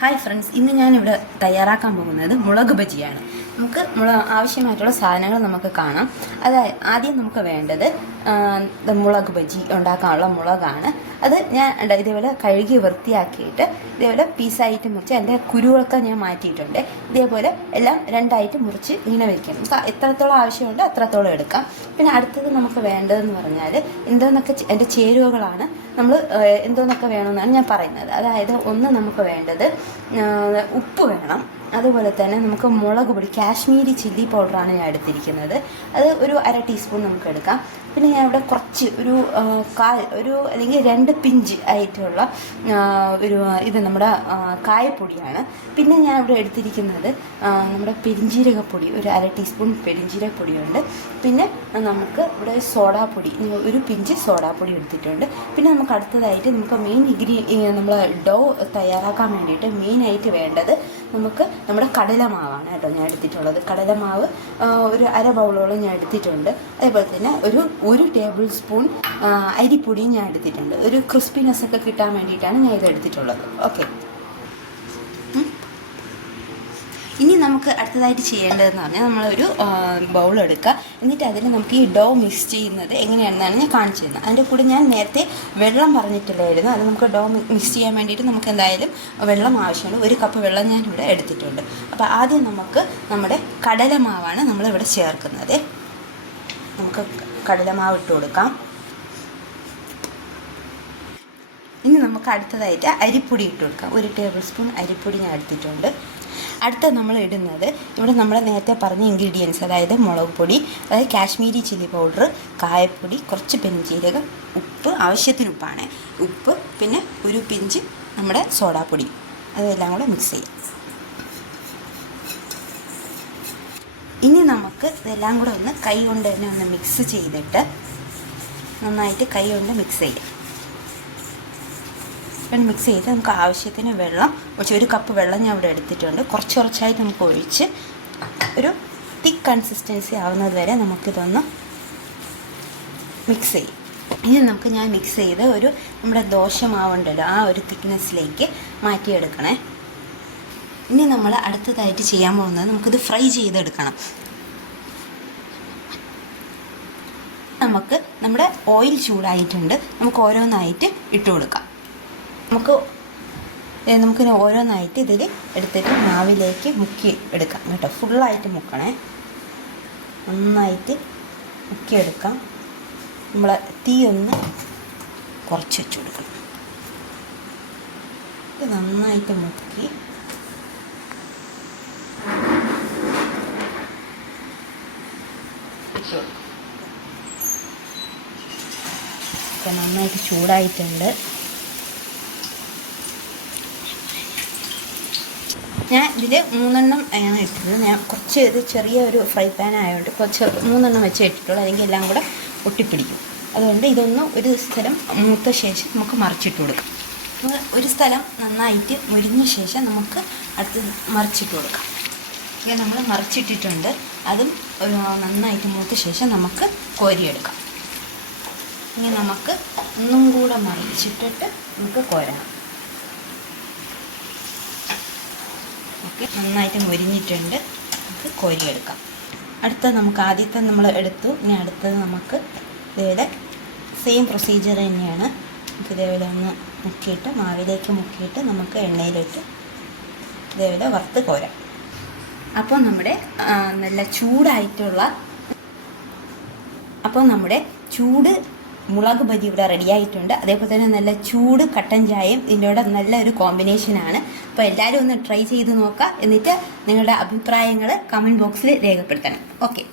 Hi friends ഇന്ന് ഞാനിവിടെ തയ്യാറാക്കാൻ പോകുന്നത് മുളക് ബജിയാണ്. നമുക്ക് മുള ആവശ്യമായിട്ടുള്ള സാധനങ്ങൾ നമുക്ക് കാണാം. അതായത് ആദ്യം നമുക്ക് വേണ്ടത് മുളക് ബജി ഉണ്ടാക്കാനുള്ള മുളകാണ്. അത് ഞാൻ ഇതേപോലെ കഴുകി വൃത്തിയാക്കിയിട്ട് ഇതേപോലെ പീസായിട്ട് മുറിച്ച് അതിന്റെ കുരുവൊക്കെ ഞാൻ മാറ്റിയിട്ടുണ്ട്. ഇതേപോലെ എല്ലാം രണ്ടായിട്ട് മുറിച്ച് ഇങ്ങനെ വയ്ക്കണം നമുക്ക് എത്രത്തോളം ആവശ്യമുണ്ട് അത്രത്തോളം എടുക്കാം. പിന്നെ അടുത്തത് നമുക്ക് വേണ്ടതെന്ന് പറഞ്ഞാൽ എന്തോന്നൊക്കെ എന്റെ ചേരുവകളാണ്. നമ്മൾ എന്തോന്നൊക്കെ വേണമെന്നാണ് ഞാൻ പറയുന്നത്. അതായത് ഒന്ന് നമുക്ക് വേണ്ടത് ഉപ്പ് വേണം. അതുപോലെ തന്നെ നമുക്ക് മുളക് പൊടി കാശ്മീരി ചില്ലി പൗഡറാണ് ഞാൻ എടുത്തിരിക്കുന്നത്. അത് ഒരു അര ടീസ്പൂൺ നമുക്ക് എടുക്കാം. പിന്നെ ഞാൻ ഇവിടെ കുറച്ച് ഒരു കാൽ ഒരു അല്ലെങ്കിൽ രണ്ട് പിഞ്ച് ആയിട്ടുള്ള ഒരു ഇത് നമ്മുടെ കായപ്പൊടിയാണ്. പിന്നെ ഞാൻ ഇവിടെ എടുത്തിരിക്കുന്നത് നമ്മുടെ പെരിഞ്ജീരകപ്പൊടി ഒരു അര ടീസ്പൂൺ പെരിഞ്ജീരകപ്പൊടിയുണ്ട് പിന്നെ നമുക്ക് ഇവിടെ സോഡാപ്പൊടി ഒരു പിഞ്ച് സോഡാപ്പൊടി എടുത്തിട്ടുണ്ട്. പിന്നെ നമുക്ക് അടുത്തതായിട്ട് നമുക്ക് മെയിൻ ഇഗ്രി നമ്മൾ ഡോ തയ്യാറാക്കാൻ വേണ്ടിയിട്ട് മെയിനായിട്ട് വേണ്ടത് നമുക്ക് നമ്മുടെ കടലമാവാണ് കേട്ടോ ഞാൻ എടുത്തിട്ടുള്ളത്. കടലമാവ് ഒരു അര ബൗളോളം ഞാൻ എടുത്തിട്ടുണ്ട്. അതേപോലെ തന്നെ ഒരു ഒരു ടേബിൾ സ്പൂൺ അരിപ്പൊടി ഞാൻ എടുത്തിട്ടുണ്ട്. ഒരു ക്രിസ്പിനെസ് ഒക്കെ കിട്ടാൻ വേണ്ടിയിട്ടാണ് ഞാൻ ഇത് എടുത്തിട്ടുള്ളത്. ഓക്കെ. ഇനി നമുക്ക് അടുത്തതായിട്ട് ചെയ്യേണ്ടതെന്ന് പറഞ്ഞാൽ നമ്മളൊരു ബൗൾ എടുക്കുക. എന്നിട്ട് അതിൽ നമുക്ക് ഈ ഡോ മിക്സ് ചെയ്യുന്നത് എങ്ങനെയാണെന്നാണ് ഞാൻ കാണിച്ചു തരുന്നത് അതിന്റെ കൂടെ ഞാൻ നേരത്തെ വെള്ളം പറഞ്ഞിട്ടില്ലായിരുന്നു അത് നമുക്ക് ഡോ മിക്സ് ചെയ്യാൻ വേണ്ടിയിട്ട് നമുക്ക് എന്തായാലും വെള്ളം ആവശ്യമുണ്ട് ഒരു കപ്പ് വെള്ളം ഞാൻ ഇവിടെ എടുത്തിട്ടുണ്ട്. അപ്പോൾ ആദ്യം നമുക്ക് നമ്മുടെ കടലമാവാണ് നമ്മളിവിടെ ചേർക്കുന്നത്. നമുക്ക് കടലമാവ് ഇട്ട് കൊടുക്കാം. ഇനി നമുക്ക് അടുത്തതായിട്ട് അരിപ്പൊടി ഇട്ട് കൊടുക്കാം. ഒരു ടേബിൾ സ്പൂൺ അരിപ്പൊടി ഞാൻ എടുത്തിട്ടുണ്ട്. അടുത്ത നമ്മൾ ഇടുന്നത് ഇവിടെ നമ്മൾ നേരത്തെ പറഞ്ഞ ഇൻഗ്രീഡിയൻസ് അതായത് മുളക് പൊടി അതായത് കാശ്മീരി ചില്ലി പൗഡർ കായപ്പൊടി കുറച്ച് പെരുംജീരകം ഉപ്പ് ആവശ്യത്തിന് ഉപ്പാണ്. ഉപ്പ് പിന്നെ ഒരു പിഞ്ച് നമ്മുടെ സോഡാപ്പൊടി. അതെല്ലാം കൂടെ മിക്സ് ചെയ്യാം. ഇനി നമുക്ക് ഇതെല്ലാം കൂടെ ഒന്ന് കൈ കൊണ്ട് തന്നെ ഒന്ന് മിക്സ് ചെയ്തിട്ട് നന്നായിട്ട് കൈ കൊണ്ട് മിക്സ് ചെയ്യാം. ഇപ്പം മിക്സ് ചെയ്ത് നമുക്ക് ആവശ്യത്തിന് വെള്ളം ഒഴിച്ച് ഒരു കപ്പ് വെള്ളം ഞാൻ ഇവിടെ എടുത്തിട്ടുണ്ട്. കുറച്ച് കുറച്ചായിട്ട് നമുക്ക് ഒഴിച്ച് ഒരു തിക്ക് കൺസിസ്റ്റൻസി ആവുന്നത് വരെ നമുക്കിതൊന്ന് മിക്സ് ചെയ്യും. ഇനി നമുക്ക് ഞാൻ മിക്സ് ചെയ്ത് ഒരു നമ്മുടെ ദോശമാവുണ്ടല്ലോ ആ ഒരു തിക്നെസ്സിലേക്ക് മാറ്റിയെടുക്കണേ. ഇനി നമ്മൾ അടുത്തതായിട്ട് ചെയ്യാൻ പോകുന്നത് നമുക്കിത് ഫ്രൈ ചെയ്തെടുക്കണം. നമുക്ക് നമ്മുടെ ഓയിൽ ചൂടായിട്ടുണ്ട്. നമുക്ക് ഓരോന്നായിട്ട് ഇട്ട് കൊടുക്കാം. നമുക്ക് നമുക്ക് ഓരോന്നായിട്ട് ഇതിൽ എടുത്തിട്ട് മാവിലേക്ക് മുക്കി എടുക്കാം കേട്ടോ. ഫുള്ളായിട്ട് മുക്കണേ. നന്നായിട്ട് മുക്കിയെടുക്കാം. നമ്മൾ തീ ഒന്ന് കുറച്ച് വെച്ച് കൊടുക്കണം. നന്നായിട്ട് മുക്കി ഇട്ട് കൊടുക്കാം നന്നായിട്ട് ചൂടായിട്ടുണ്ട്. ഞാൻ ഇതിൽ മൂന്നെണ്ണം ആണ് ഇട്ടത് ഞാൻ കുറച്ച് ഇത് ചെറിയ ഒരു ഫ്രൈ പാൻ ആയതുകൊണ്ട് കുറച്ച് മൂന്നെണ്ണം വെച്ച് ഇട്ടിട്ടുള്ളൂ. അല്ലെങ്കിൽ എല്ലാം കൂടെ ഒട്ടിപ്പിടിക്കും അതുകൊണ്ട് ഇതൊന്ന് ഒരു സ്ഥലം മൂത്ത ശേഷം നമുക്ക് മറിച്ചിട്ട് കൊടുക്കാം. ഒരു സ്ഥലം നന്നായിട്ട് മുരിഞ്ഞ ശേഷം നമുക്ക് അടുത്ത് മറിച്ചിട്ട് കൊടുക്കാം. ഇത് നമ്മൾ മറിച്ചിട്ടിട്ടുണ്ട്. അതും നന്നായിട്ട് മൂത്ത ശേഷം നമുക്ക് കോരിയെടുക്കാം. ഇനി നമുക്ക് ഒന്നും കൂടെ മറിച്ചിട്ടിട്ട് നമുക്ക് കോരാം. ഓക്കെ നന്നായിട്ട് മുരിഞ്ഞിട്ടുണ്ട്. നമുക്ക് കോരിയെടുക്കാം. അടുത്ത നമുക്ക് ആദ്യത്തെ നമ്മൾ എടുത്തു. ഇനി അടുത്തത് നമുക്ക് ഇതേപോലെ സെയിം പ്രൊസീജിയർ തന്നെയാണ്. നമുക്ക് ഇതേപോലെ ഒന്ന് മുക്കിയിട്ട് മാവിലേക്ക് മുക്കിയിട്ട് നമുക്ക് എണ്ണയിലിട്ട് ഇതേപോലെ വറുത്ത് കോരാം. അപ്പോൾ നമ്മുടെ നല്ല ചൂടായിട്ടുള്ള അപ്പോൾ നമ്മുടെ ചൂട് മുളക് ബജി ഇവിടെ റെഡിയായിട്ടുണ്ട് അതേപോലെ തന്നെ നല്ല ചൂട് കട്ടൻ ചായയും ഇതിന്റെ നല്ലൊരു കോമ്പിനേഷനാണ് അപ്പോൾ എല്ലാവരും ഒന്ന് ട്രൈ ചെയ്ത് നോക്കുക. എന്നിട്ട് നിങ്ങളുടെ അഭിപ്രായങ്ങൾ കമന്റ് ബോക്സിൽ രേഖപ്പെടുത്തണം. ഓക്കെ